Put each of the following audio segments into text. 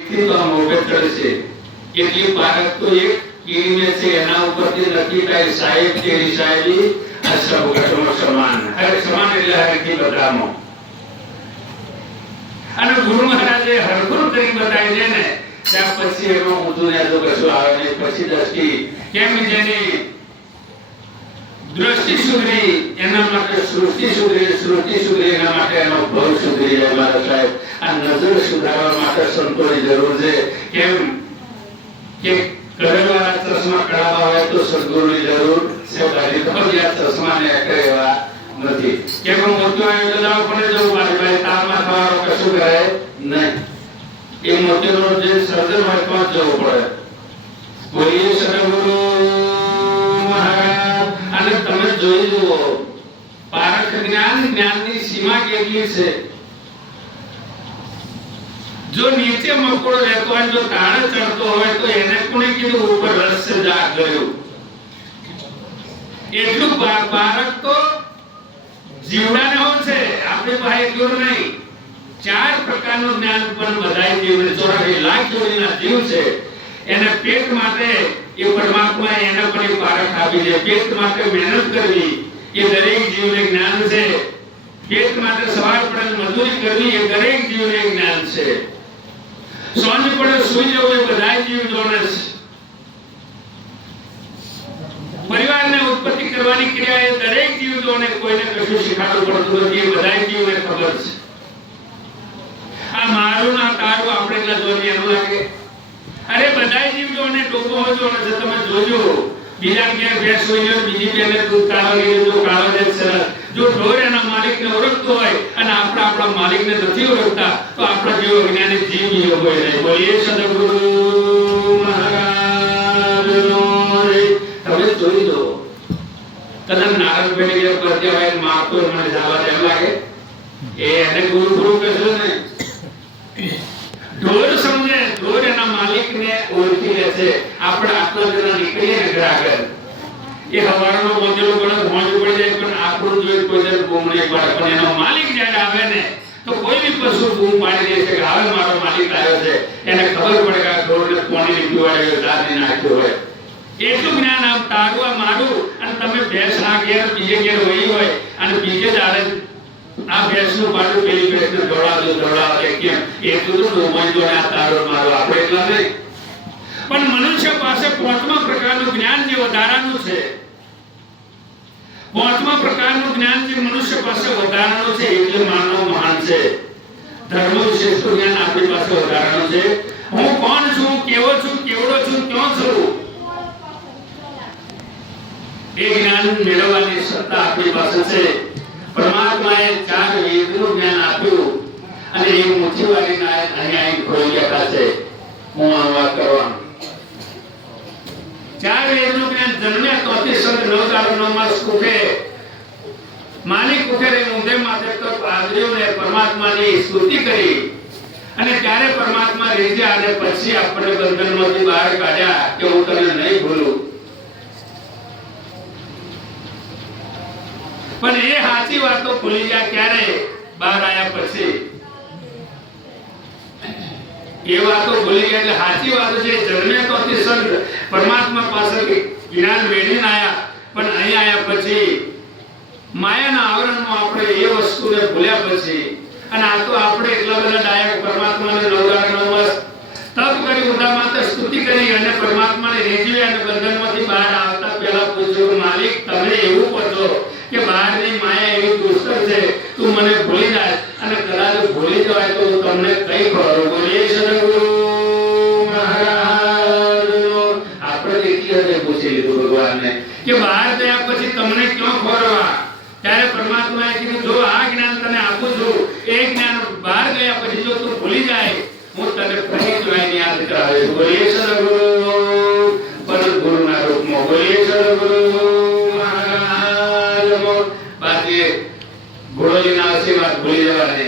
થી તો મોઢે ચડશે એટલી પારખ તો એક કીડીને છે એના ઉપરથી નક્કી થાય સાહેબ તેરી સાહેબી આ સબ ઘટનો સમાન હરે સમાન એટલે હરેથી બધામાં અને ગુરુ મહારાજે હરખું કરી બતાવી દે ને ત્યાં પછી એમાં ઊંધું ને તો કશું આવે નહીં પછી દ્રષ્ટિ કેમ જેની દ્રષ્ટિ સુધરી એના માટે સૃષ્ટિ સુધરી એના માટે એનો ભવ સુધરી જાય મારા સાહેબ આ નજર સુધારવા માટે સંતોની જરૂર છે કેમ કે કરેલા ચશ્મા કઢાવવા હોય તો સદગુરુની જરૂર છે બાકી તો આ ચશ્માને કહેવા નથી કેમ મોટો આવ્યો તો પણ જવું મારી ભાઈ તારમાં થવાનો કશું કરે નહીં એ મોટેનો જે સર્જન હોય તો જવું પડે બોલીએ સદગુરુ મહારાજ અને તમે જોઈ જુઓ પારખ જ્ઞાનની સીમા કેટલી છે जो नीचे मकोड़ो रहतो है जो ताड़ चढ़तो હોય તો એને કોણે કીધું ઉપર રસ જાગ ગયો એટલું પારક તો જીવડાને હોય છે આપણે પાસે એટલું નહીં ચાર પ્રકારનું જ્ઞાન પણ બધાય જીવને 84 લાખ જોડીના જીવ છે એને પેટ માટે એ પરમાત્મા એને પણ પારક આપી દે પેટ માટે મહેનત કરવી એ દરેક જીવને જ્ઞાન છે પેટ માટે સવાર પડે મજૂરી કરવી એ દરેક જીવને જ્ઞાન છે સોંજ પડે સુઈ જવું એ બધા જીવ જોને છે પરિવારને ઉત્પત્તિ કરવાની ક્રિયા એ દરેક જીવ જોને કોઈને કશું શીખવાડવું પડતું નથી એ બધા જીવને ખબર છે આ મારું ના તારું આપણે એટલા જોઈને એનું લાગે અરે બધા જીવ જોને ટોપો હોય છે તમે જોજો બીજા ક્યાંય ભેંસ હોય ને બીજી બેને દૂધ કાઢવા જો કાળો દે છે જો ઢોર એના માલિકને ઓળખતો હોય અને આપણા માલિકને નથી ઓળખતા તો આપણા જેવો જ્ઞાની જીવ જીવ હોય નહીં બોલીએ સદગુરુ મહારાજનો તમે જોઈ લો કદાચ નારદ બેઠી ગયા પરત્યા હોય મારતો મને જવા દે લાગે એને ગુરુ કહેશો ને ઢોર સમજે ઢોર એના માલિકને ઓળખી લે છે આપણે આટલા જણા નીકળીએ ને ઘર આગળ એ હવારનો મોજેલો ગણો મોજ પડી જાય પણ આપણું જોઈ કોઈ દર બૂમણી પડે પણ એનો માલિક જ્યારે આવે ને તો કોઈ બી પશુ બૂમ પાડી દે છે કે હવે મારો માલિક આવ્યો છે એને ખબર પડે કે આ ઢોરને પાણી લીધું હોય દાદી નાખ્યું હોય એટલું જ્ઞાન આપ તારું આ મારું અને તમે ભેંસ આ ઘેર બીજે ઘેર વહી હોય અને બીજે જ આડે આ ભેંસનું પાડું પેલી ભેંસને દોડાવે કેમ એટલું તો ડોમાઈ જોડે આ તારો મારો આપણે એટલા નહીં પણ મનુષ્ય પાસે પાંચમા પ્રકારનું જ્ઞાન જે વધારાનું છે પાંચમા પ્રકારનું જ્ઞાન જે મનુષ્ય પાસે વધારાનું છે એટલે માનવ મહાન છે ધર્મ વિશેષ જ્ઞાન આપણી પાસે વધારાનું છે હું કોણ છું કેવો છું કેવડો છું ક્યાં છું એ જ્ઞાન મેળવવાની સત્તા આપણી પાસે છે પરમાત્માએ ચાર વેદનું જ્ઞાન આપ્યું અને એ મુઠ્ઠી વાળીને અહીંયા ખોઈ ગયા છે હું અનુવાદ કરવાનો ચાર વેદનું જ્ઞાન જન્મ્યા તોથી સંત 9 માસ કુખે માલિક કુખે રે ઊંધે માથે તો પાદરીઓને પરમાત્માની સ્તુતિ કરી અને ત્યારે પરમાત્મા રીઝ્યા અને પછી આપણે બંધનમાંથી બહાર કાઢ્યા કે હું તને નહીં ભૂલું પણ એ સાચી વાતો ભૂલી ગયા ક્યારે બહાર આયા પછી એ વાતો ભૂલી ગયા એટલે સાચી વાતો છે જન્મ્યા તોથી સંત પરમાત્મા પાસે જ્ઞાન મેળવીને આયા પણ અહીં આયા પછી માયાના આવરણમાં આપણે એ વસ્તુને ભૂલ્યા પછી અને આ તો આપણે એટલા બધા ડાયક પરમાત્માને 9 માસ તપ કરી ઉદા માતા સ્તુતિ કરી અને પરમાત્માને રીઝવી અને બંધનમાંથી બહાર આવતા પહેલા પૂછ્યું માલિક તમે એવું કહો કે બહારની માયા એવી દુષ્કર છે તું મને ભૂલી જાય અને કદાચ ભૂલી જવાય તો હું તમને કઈ કરું બોલીએ સદગુરુ મહારાજનો આપણે કેટલી હદે પૂછી લીધું ભગવાનને કે બહાર ગયા પછી તમને ક્યાં ખોરવા ત્યારે પરમાત્માએ કીધું જો આ જ્ઞાન તને આપું છું એ જ્ઞાન બહાર ગયા પછી જો તું ભૂલી જાય હું તને ફરી જોઈને યાદ કરાવીશ બોલીએ સદગુરુ પરમ ગુરુના રૂપમાં બોલીએ સદગુરુ બાકી ગુરુજીના આશીર્વાદ ભૂલી જવાને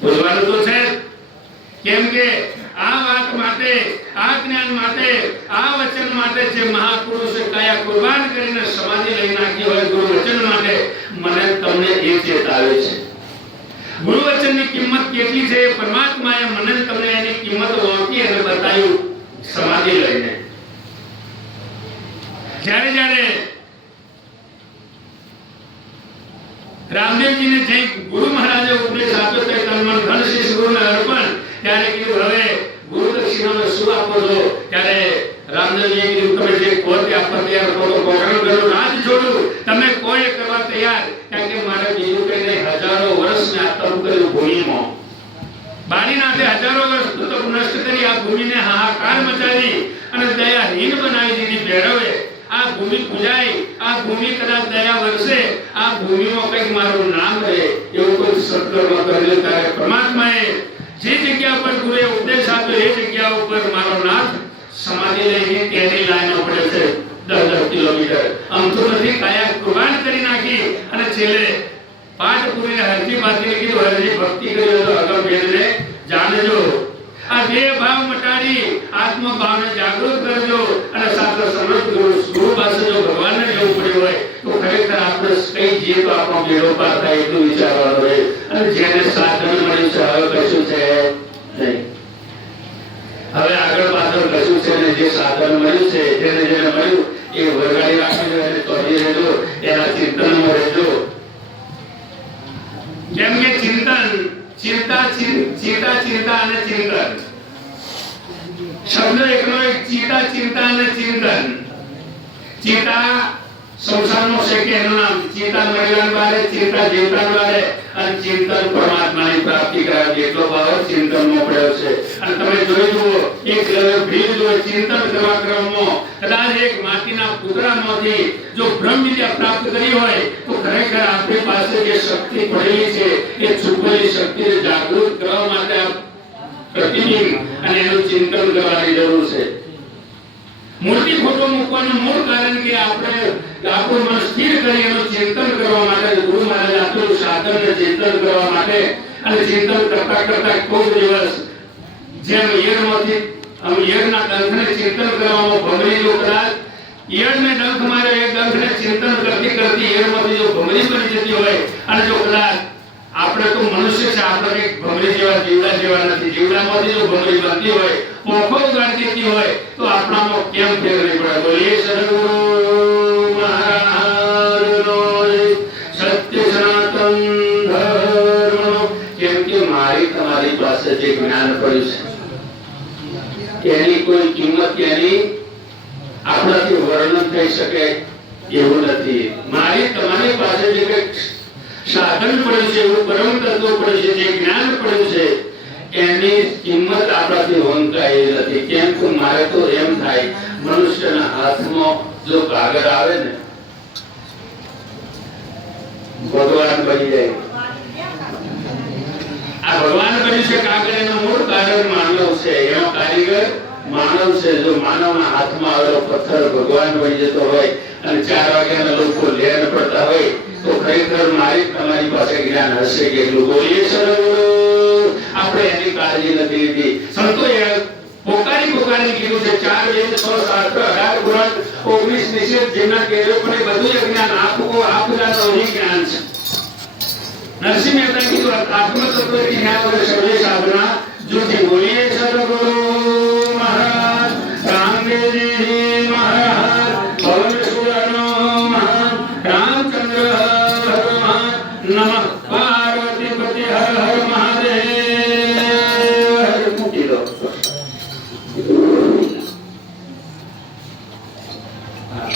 ભૂલવાનું તો છે કેમ કે આ વાત માટે આ જ્ઞાન માટે આ વચન માટે જે મહાપુરુષે કયા કુરબાન કરીને સમાધિ લઈ નાખી હોય ગુરુ વચન માટે મને તમને એ ચેતાવે છે ગુરુ વચનની કિંમત કેટલી છે પરમાત્માએ મને તમને એની કિંમત ઓળખી અને બતાવ્યું સમાધિ લઈને. જ્યારે રામદેવજીને જે ગુરુ મહારાજે ઉપદેશ આપ્યો તે તન મન ધન શીશ ગુરુને અર્પણ, ત્યારે કીધું હવે ગુરુ દક્ષિણાનો શું આપો છો? ત્યારે રામદેવજીએ કીધું તમે જે કહો તે આપવા તૈયાર છો તો કોકરણ કરું રાજ છોડું, તમે કોઈ કરવા તૈયાર, કારણ કે મારે બીજું કઈ નહીં, હજારો વર્ષને આ તપ કર્યું ભૂમિમાં, બાળીનાથે હજારો વર્ષ તપ નષ્ટ કરી આ ભૂમિને હાહાકાર મચાવી અને દયાહીન બનાવી દીધી. ભૈરવે આ ભૂમિ પૂજાઈ, આ ભૂમિ કદાચ દયા વર્ષે આ ભૂમિમાં કંઈક મારું નામ રહે એવું કોઈ સત્કર્મ કરેલું. ત્યારે પરમાત્માએ જે જગ્યા પર ગુરુએ ઉપદેશ આપ્યો એ જગ્યા ઉપર મારો નાથ સમાધિ લઈને તેની લાઈનો પડે છે 10-10 કિલોમીટર. આમ તો નથી, કાયા કુરબાન કરી નાખી અને છેલ્લે પાઠ પૂરીને હરજી બાતીને કીધું હરજી ભક્તિ કરી તો અગમ ભેદને જાણજો, આ દેહ ભાવ મટાડી આત્મ ભાવને જાગૃત કરજો અને સાથે સમૃદ્ધ ગુરુ પાસે જો ભગવાનને જવું પડ્યું હોય તો ખરેખર આપણે કઈ જઈએ તો આપણો બેડો પાર થાય એટલું વિચારવાનું હોય. અને જેને સાધન મળ્યું છે હવે કશું છે નહીં, હવે આગળ પાછળ કશું છે ને, જે સાધન મળ્યું છે જેને મળ્યું એ વરગાડી રાખીને એને તોડી રહેજો, એના ચિંતનમાં રહેજો. જેમ કે ચિંતન, ચિંતા અને ચિંતન શબ્દ એકનો એક, ચિંતા અને ચિંતન. ચિંતા સંસારનો છે કે એનું નામ ચિંતા મરવાન વાળે, ચિંતા જીવતાન વાળે અને ચિંતન પરમાત્માની પ્રાપ્તિ કરાવે એટલો ભાવ ચિંતનમાં પડ્યો છે. અને તમે જોઈ જુઓ એક ભીડ જો ચિંતન કરવા ક્રમમાં કદાચ એક માટીના પુતળામાંથી જો બ્રહ્મ વિદ્યા પ્રાપ્ત કરી હોય તો ખરેખર આપણી પાસે જે શક્તિ પડેલી છે એ છુપેલી શક્તિને જાગૃત કરવા માટે પ્રતિબિંબ અને એનું ચિંતન કરવાની જરૂર છે. મૂર્તિ ફોટો મૂકવાનું મૂળ કારણ કે આપણે આપણું મન સ્થિર કરી એનું ચિંતન કરવા માટે ગુરુ મહારાજ આપેલું સાધનને ચિંતન કરવા માટે. અને ચિંતન કરતા કોઈ દિવસ જેમ યરમાંથી યરના ડંખને ચિંતન કરવામાં ભમરી જો કદાચ યરને ડંખ મારે એ ડંખને ચિંતન કરતી યરમાંથી જો ભમરી બની જતી હોય અને જો કદાચ આપણે તો મનુષ્ય છે, આપણે એક ભમરી જેવા જીવડા જેવા નથી, જીવડામાંથી જો ભમરી બનતી હોય પોખો ઉગાડી દેતી હોય તો આપણામાં કેમ ફેર નહીં પડે? બોલીએ સદગુરુ મહારાજનો સત્ય સનાતન ધર્મ. કેમ કે મારી તમારી પાસે જે જ્ઞાન પડ્યું છે એની કોઈ કિંમત એની આપણાથી વર્ણન થઈ શકે એવું નથી. મારી તમારી પાસે જે કંઈક સાધન પડ્યું છે, એવું પરમ તત્વ પડ્યું છે, જે જ્ઞાન પડ્યું છે એની કિંમત આપણાથી વંચાઈ નથી. કેમ કે મારે તો એમ થાય મનુષ્યના હાથમાં જો કાગળ આવે ને ભગવાન બની જાય. આ ભગવાન બન્યું છે કાગળ, એનો મૂળ કાગળ માનવ છે, એનો કારીગર માનવ છે. જો માનવના હાથમાં આવેલો પથ્થર ભગવાન બની જતો હોય અને 4 વાગ્યાના લોકો લેન પડતા હોય તો ખરેખર મારી તમારી પાસે જ્ઞાન હશે કે એટલું? બોલીએ સદગુરુ. આપણે એની કાળજી નથી લીધી. સંતોએ પોકારી કીધું છે 4 વેદ 6 શાસ્ત્ર 18 પુરાણ 19 નિષેધ જેના કહેવાય પણ એ બધું જ્ઞાન આપજાનો જ્ઞાન છે. નરસિંહ મહેતા કીધું આત્મતત્વથી જ્ઞાન વગર સર્વે સાધના જૂઠી. બોલીએ સદગુરુ.